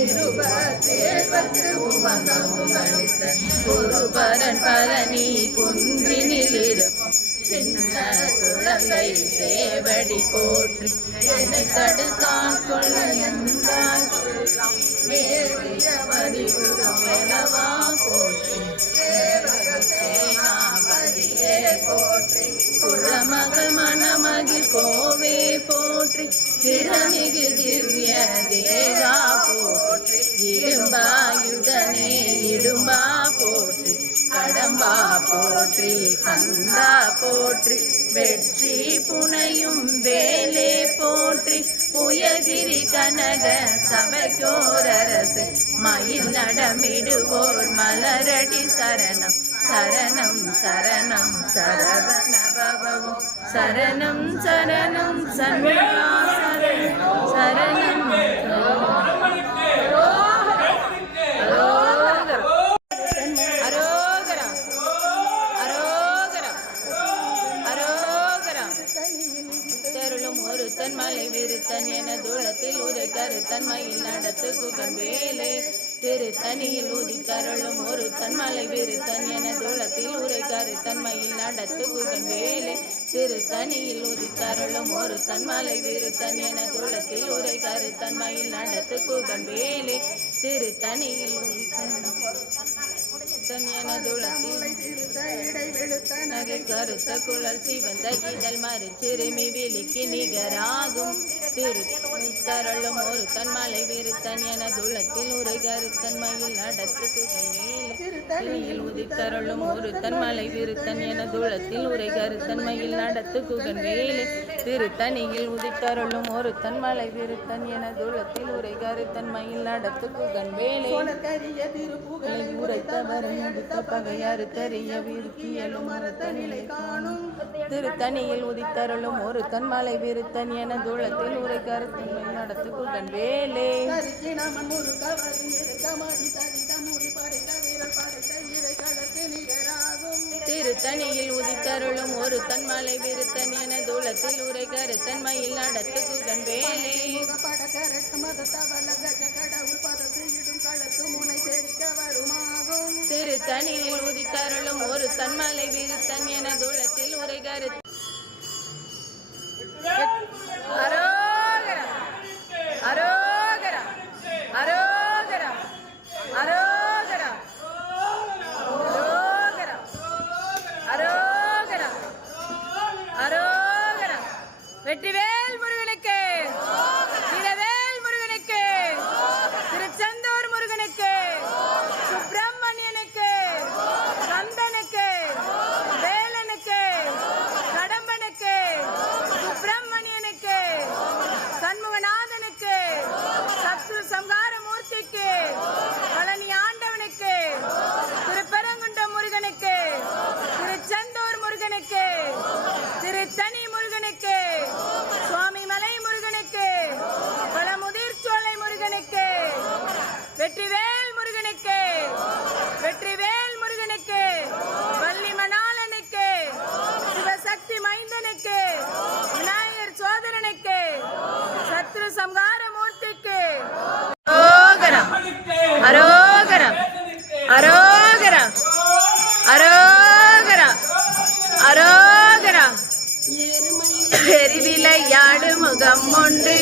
இருபத்தேழ்வர்க்கு உகந்தமும் அளித்த குருபரன் பழனி குன்றினில் இருக்கும் சின்ன குழந்தை சேவடி போற்றி என்னை தடுத்தான் கொள்ள என்றால் மதி குருவெனவா போற்றி சேனாபதியே போற்றி குலமகள் மணமகிழ் கோவே போற்றி திறமிகு திவ்ய தேவா போற்றி இடும்பாயுதனே இடும்பா போற்றி கடம்பா போற்றி கந்தா போற்றி வெற்றி புனையும் வேலே போற்றி உயகிரி கனக சபைக்கோரரசு மயில் நடமிடுவோர் மலரடி சரணம் சரணம் சரணம் சரவண பவம் சரணம் சரணம் சரணா சரணம் சரணம் ஒருத்தன் மலை விருத்தன் என தூளத்தில் உரை கருத்தன் மயில் நடத்து குகன் வேலை திருத்தனியில் உதித்தருளும் ஒருத்தன் மலை விருத்தன் என தூளத்தில் உரை கருத்தன் மயில் நடத்து குகன் வேலை திருத்தனியில் உதித்தருளும் ஒருத்தன் மலை விருத்தன் என தூளத்தில் உரை கருத்தன் மயில் நடத்து குகன் வேலை திருத்தனியில் உதித்தன் என தூளத்தில் நகை கருத்த குழல் சிவந்த இதழ் மறு சிறுமி விழிக்கு நிகராகும் திருத்தருளும் ஒரு தன்மலை விருத்தன் என துளத்தில் உரை கருத்தன் மயில் நடத்து குகன் உதித்தருளும் ஒரு தன்மலை விருத்தன் என துளத்தில் உரை கருத்தன் மயில் நடத்து குகன் வேலை திருத்தணியில் உதித்தருளும் ஒரு தன்மலை விருத்தன் என துளத்தில் உரை கருத்தன் மயில் நடத்து குகன் வேலை உரைத்தவரை முடித்த பகையாறு தெரிய விருத்தியலும் நிலை காணும் திருத்தணியில் உதித்தருளும் ஒரு தன்மலை விருத்தன் என தூளத்தில் உரை கருத்தன்மை நடத்து குகன் வேலே திருத்தணியில் உதித்தருளும் ஒரு தன்மலை விருத்தன் என தூளத்தில் உரை கருத்தன்மையில் நடத்து குகன் வேலே திருத்தணியில் உதித்தருளும் ஒரு தன்மலை விருத்தன் என தூளத்தில் உரை கருத்து அரோகரா அரோகரா அரோகரா அரோகரா அரோகரா அரோகரா அரோகரா வெற்றிவேல் முருகனுக்கு வீரவேல் முருகனுக்கு திருச்செந்தூர் முருகனுக்கு சுப்பிரமணியனுக்கு கந்தனுக்கு வேலனுக்கு கடம்பனுக்கு சுப்பிரமணியனுக்கு சண்முகநாதனுக்கு சத்ரு சம்ஹார மூர்த்திக்கு பழனி ஆண்டவனுக்கு திருப்பரங்குன்ற முருகனுக்கு திருச்செந்தூர் முருகனுக்கு திருத்தணி முருகனுக்கு சுவாமி மலை முருகனுக்கு பழமுதிர் சோலை முருகனுக்கு வெற்றிவேல் முருகனுக்கு வெற்றிவேல் முருகனுக்கு வள்ளி மணாளனுக்கு சிவசக்தி மைந்தனுக்கு விநாயகர் சோதரனுக்கு சத்ரு சம்ஹார மூர்த்திக்கு அரோகரம் அரோகரம் அரோகரம் அரோகரம் எரிவிளையாடு முகம் ஒன்று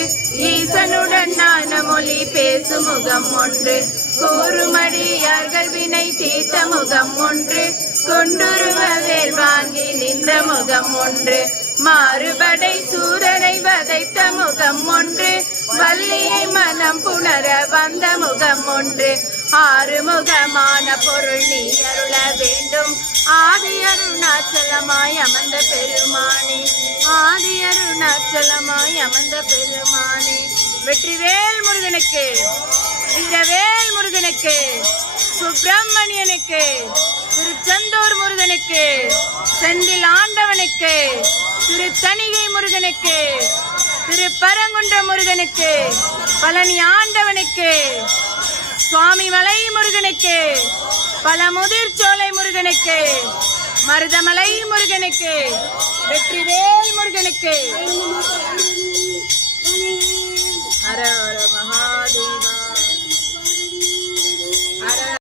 ஈசனுடன் நான மொழி பேசு முகம் ஒன்று கூறுமடியார்கள் வினை தீர்த்த முகம் ஒன்று கொண்டுருவ வேல் வாங்கி நின்ற முகம் ஒன்று மாறுபடை சூரரை வதைத்த முகம் ஒன்று வள்ளியை மனம் புணர வந்த முகம் ஒன்று ஆறுமுகமான பொருள் நீ அருள வேண்டும் ஆதி அருணாச்சலமாய் அமர்ந்த பெருமானே ஆதி அருணாச்சலமாய் அமர்ந்த பெருமானே வெற்றிவேல் முருகனுக்கு வீரவேல் முருகனுக்கு சுப்பிரமணியனுக்கு திருச்செந்தூர் முருகனுக்கு செந்தில் ஆண்டவனுக்கு திருத்தணிகை முருகனுக்கு திருப்பரங்குன்ற முருகனுக்கு பழனி ஆண்டவனுக்கு சுவாமி மலை முருகனுக்கு பழமுதிர் சோலை முருகனுக்கு மருதமலை முருகனுக்கு வெற்றிவேல் முருகனுக்கு